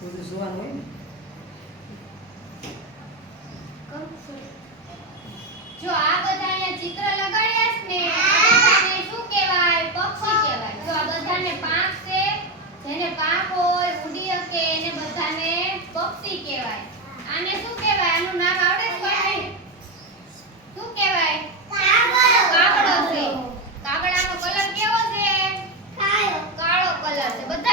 બધું જોવાનું હોય ને પક્ષી કહેવાય. આને શું કહેવાય? આનું આવડે શું કહેવાય? કાગડો કાગડો છે કાગડાનો કલર કેવો છે? કાળો. કાળો કલર છે. બધા